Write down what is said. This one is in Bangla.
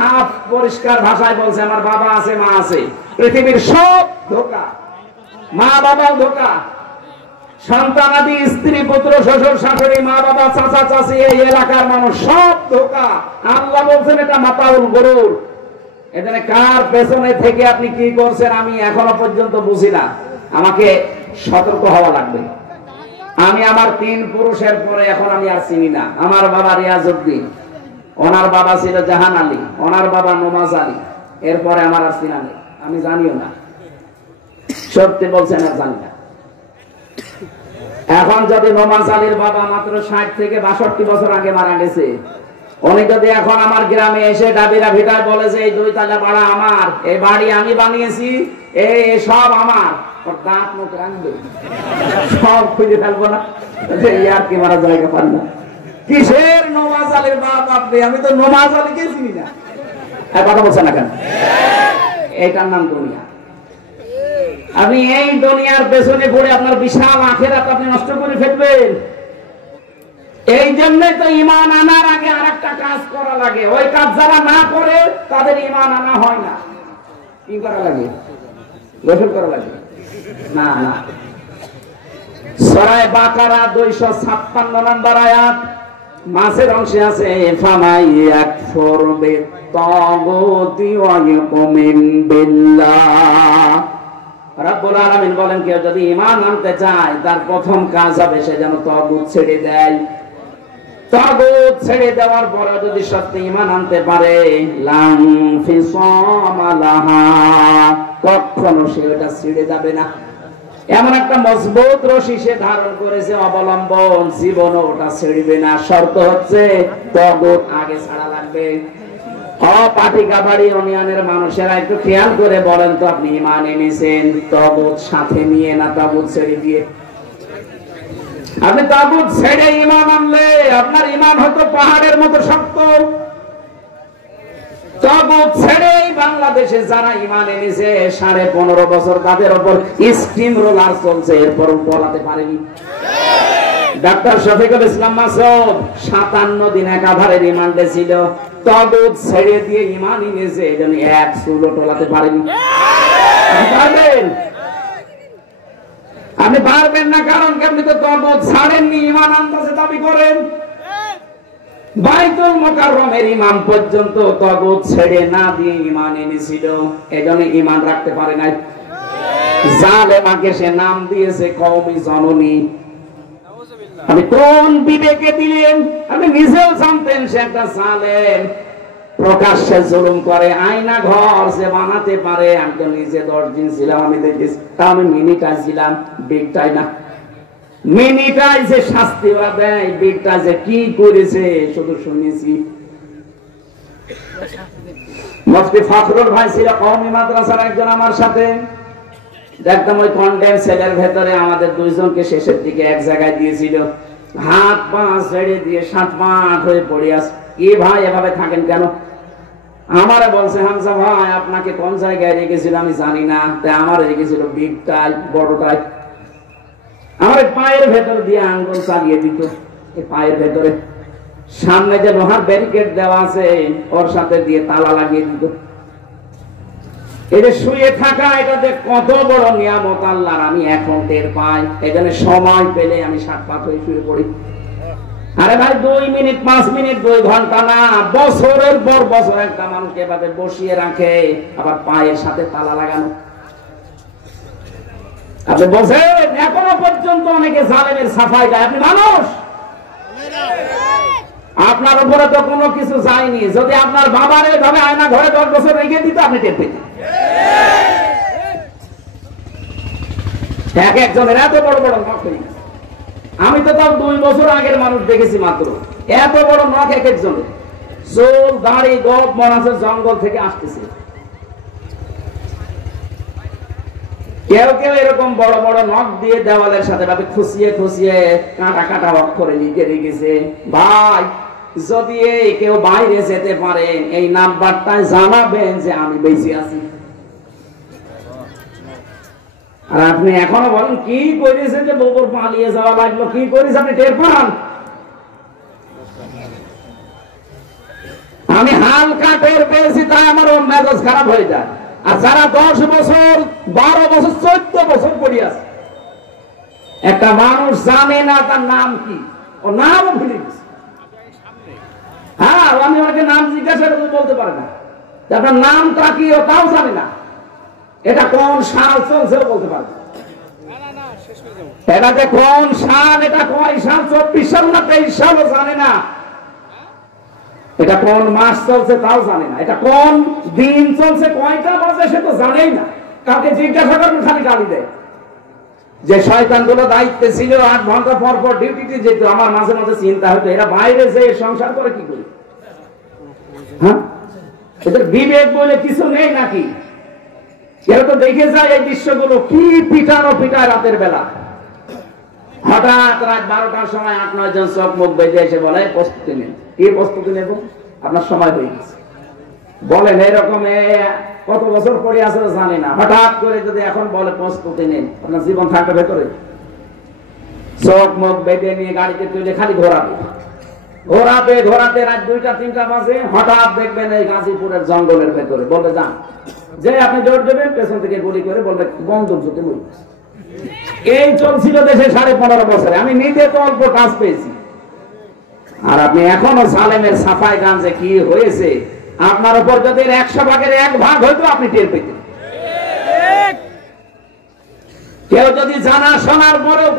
সাফ পরিষ্কার ভাষায় বলছে আমার বাবা আছে মা আছে। পৃথিবীর সব ধোঁকা, মা বাবাও ধোঁকা, সন্তানাদি, স্ত্রী পুত্র শ্বশুর শাশুড়ি, মা বাবা চাচা চাচি, এই এলাকার মানুষ সব ধোঁকা। আল্লাহ বলছেন এটা মাতাউল গরুর। এখানে কার পেছনে থেকে আপনি কি করছেন আমি এখনো পর্যন্ত বুঝি না। আমাকে সতর্ক হওয়া লাগবে। আমি আমার 3 পুরুষের পরে এখন আমি আর চিনি না। আমার বাবা রিয়াজউদ্দিন, ওনার বাবা ছিল জাহান আলী, ওনার বাবা নমাজ আলী, এরপরে আমার আর চিনা নেই, আমি জানিও না। সত্যি বলছেন আর জানি না। এখন যদি নমাজ আলীর বাবা মাত্র 60 থেকে 62 বছর আগে মারা গেছে, উনি যদি এখন আমার গ্রামে এসে ডাবিরা ভিটায় বলে যে এই 2 তলা পাড়া আমার, এই বাড়ি আমি বানিয়েছি, এই সব আমার, ওর দাঁত মুখ রাখবে, সব খুঁজে ফেলবো না যে ইয়ার কি মারা জায়গা পান না। কিসের নমাজ আলীর বাপ আপনি? আমি তো নমাজ আলীকে চিনি না। কথা বলছেন না কেন? এটার নাম দুনিয়া। আপনি এই দুনিয়ার পেছনে পড়ে আপনার বিশাল আখিরাত আপনি নষ্ট করে ফেলবেন। এই জন্যই তো ঈমান আনার আগে আরেকটা কাজ করা লাগে। ওই কাজ যারা না করে তাদের ঈমান আনা হয় না। কি করা লাগে? গোসল করা লাগে? না না। সূরা বাকারা 256 নম্বর আয়াত, মাসের অংশে আছে ফামাইয়াকফুর বিত্তাগুতি ওয়া ইউমিন বিল্লাহ। রব্বুল আলামিন বলেন কেউ যদি ঈমান আনতে চায় তার প্রথম কাজ হবে সে যেন তাগুত ছেড়ে দেয়। তাগুত ছেড়ে দেওয়ার পরে যদি সত্যি ঈমান আনতে পারে লাম ফিসামা লাহা, কখনো সে ওটা ছেড়ে যাবে না। এমন একটা মজবুত রশি সে ধারণ করেছে অবলম্বন, জীবনও ওটা ছেড়বে না। শর্ত হচ্ছে তাগুত আগে ছাড়া লাগবে। পাটিকাবাড়ি ইউনিয়নের মানুষেরা একটু খেয়াল করে বলেন তো, আপনি ঈমান এনেছেন তাগুত সাথে নিয়ে না তাগুত ছেড়ে দিয়ে? আপনি তাগুত ছেড়ে ঈমান আনলে আপনার ঈমান হয়তো পাহাড়ের মতো শক্ত। তাগুত ছেড়ে বাংলাদেশে যারা ঈমান এনেছে 15.5 বছর তাদের উপর স্টিম রোলার চলছে, এরপর পলাতে পারেনি। ডাক্তার শফিকুল ইসলাম মাসুদ 57 দিন একাধারে রিমান্ডে ছিল, তাগুত ছেড়ে দিয়ে ঈমান এনেছে, এজন্য এক চুলও টলাতে পারেনি। আপনি পারবেন না, কারণ আপনি তো তাগুত ছাড়েননি, ঈমান আনতে দাবি করেন। বাইতুল মুকাররমের ইমাম পর্যন্ত তাগুত ছেড়ে না দিয়ে ঈমান এনেছিল, এজন্য ঈমান রাখতে পারে নাই। জালেমাকে সে নাম দিয়েছে কওমি জননী। আপনি কোন বিবেকে দিলেন? আপনি নিজেও জানতেন সে একটা জালেম, প্রকাশ্যে জুলুম করে, আয়না ঘর সে বানাতে পারে। আমি তো নিজে 10 দিন ছিলাম, আমি দেখেছি। তা আমি মিনিটাই ছিলাম, বিগটাই না। মিনিটাই যে শাস্তি দেয়, বিগটা যে কি করেছে শুধু শুনেছি। মুফতি ফখরুল ভাই ছিল কওমি মাদ্রাসার একজন আমার সাথে। দেখতাম ওই কন্ডেম সেলের ভেতরে আমাদের 2 জনকে শেষের দিকে এক জায়গায় দিয়েছিল, হাত পা ছেড়ে দিয়ে 7-8 হয়ে পড়ে আছে। কি ভাই এভাবে থাকেন কেন? আমারে বলছে হামজা ভাই আপনাকে কোন জায়গায় রেখেছিল আমি জানি না, তাই আমার রেখেছিল বিগটাই, বড়টাই। আমার পায়ের ভেতর দিয়ে আঙ্গুল চালিয়ে দিত, এই পায়ের ভেতরে। সামনে যে লোহার ব্যারিকেড দেওয়া আছে ওর সাথে দিয়ে তালা লাগিয়ে দিত। এটা শুয়ে থাকা, এটা যে কত বড় নিয়ামত আল্লাহর, আমি এখন টের পাই। এখানে সময় পেলে আমি 7-5 হয়ে শুয়ে পড়ি। আরে ভাই 2 মিনিট 5 মিনিট 2 ঘন্টা না, বছরের পর বছর একটা মানুষকে এভাবে বসিয়ে রাখে, আবার পায়ের সাথে তালা লাগানো। আপনি বলছেন এখনো পর্যন্ত অনেকে জালেমের সাফাই গায়। আপনি মানুষ, আপনার উপরে তো কোনো কিছু যায়নি। যদি আপনার বাবার এইভাবে আয়না ঘরে 10 বছর রেখে দিত আপনি টের পেতেন। এক একজনের এত বড় বড় নখ হয়ে গেছে। আমি তো তাও 2 বছর আগের মানুষ দেখেছি মাত্র, এত বড় নখ এক একজনের। চুল দাড়ি গোপ মনে আছে জঙ্গল থেকে আসতেছে। কেউ কেউ এরকম বড় বড় নখ দিয়ে দেওয়ালের সাথে ভাবে খুশিয়ে খুশিয়ে কাটা কাটা অক্ষরে লিখে রেখেছে। ভাই যদি কেউ বাইরে যেতে পারেন এই নাম্বারটায় জানাবেন যে আমি বেঁচে আছি। আর আপনি এখনো বলেন কি করেছেন যে বউর পালিয়ে যাওয়া লাগলো, কি করেছে আপনি টের পান? আমি হালকা টের পেয়েছি মেজাজ খারাপ হয়ে যায়। আর যারা 10 বছর 12 বছর 14 বছর পড়ে আছে, একটা মানুষ জানে না তার নাম কি, ও নামও ভুলে গেছে। হ্যাঁ, আমি ওনাকে নাম জিজ্ঞাসা করে বলতে পারে না, আপনার নামটা কি ও তাও জানে না, এটা কোন সাল চলছে বলতে পারে না, এটা যে কোন সাল, এটা কয় সাল, 24 সাল না 23 সালও জানে না, এটা কোন মাস চলছে তাও জানে না, এটা কোন দিন চলছে, কয়টা বাজে সে তো জানেই না। কাউকে জিজ্ঞাসা করবেন খালি গালি দেয়। যে শয়তানগুলো দায়িত্বে ছিল 8 ঘন্টা পর পর ডিউটিতে যেত, আমার মাঝে মাঝে চিন্তা হতো এরা বাইরে যে সংসার করে কি করে, হ্যাঁ, এদের বিবেক বলে কিছু নেই নাকি? কেউ তো দেখে যায় এই দৃশ্যগুলো, কি পিটানো পিটায় রাতের বেলা। হঠাৎ রাত 12টার সময় 8-9 জন চোখ মুখ বেঁধে এসে বলে প্রস্তুতি নেন। কি প্রস্তুতি নেব? আপনার সময় হয়ে গেছে। বলেন এরকম কত বছর পরে আছে জানি না, হঠাৎ করে যদি এখন বলে প্রস্তুতি নেন, আপনার জীবন থাকবে ভেতরে? চোখ মুখ বেঁধে নিয়ে গাড়িতে তুলে খালি ঘোরাবে ঘোরাবে ঘোরাতে রাত 2টা-3টা বাজে, হঠাৎ দেখবেন এই গাজীপুরের জঙ্গলের ভেতরে বলবে যান, যে আপনি জোর দেবেন, পেছন থেকে গুলি করে বলবে বন্দুক যদি মরি। এই চলছিল দেশে 15.5 বছরে। আমি নিজে তো অল্প কাজ পেয়েছি। আর আপনি এখনো সালেমের সাফাই গাঞ্জে কি হয়েছে, আপনার উপর যদি 100 ভাগের 1 ভাগ হইতো আপনি টের পেতেন। কেউ যদি জানা শোনার পরেও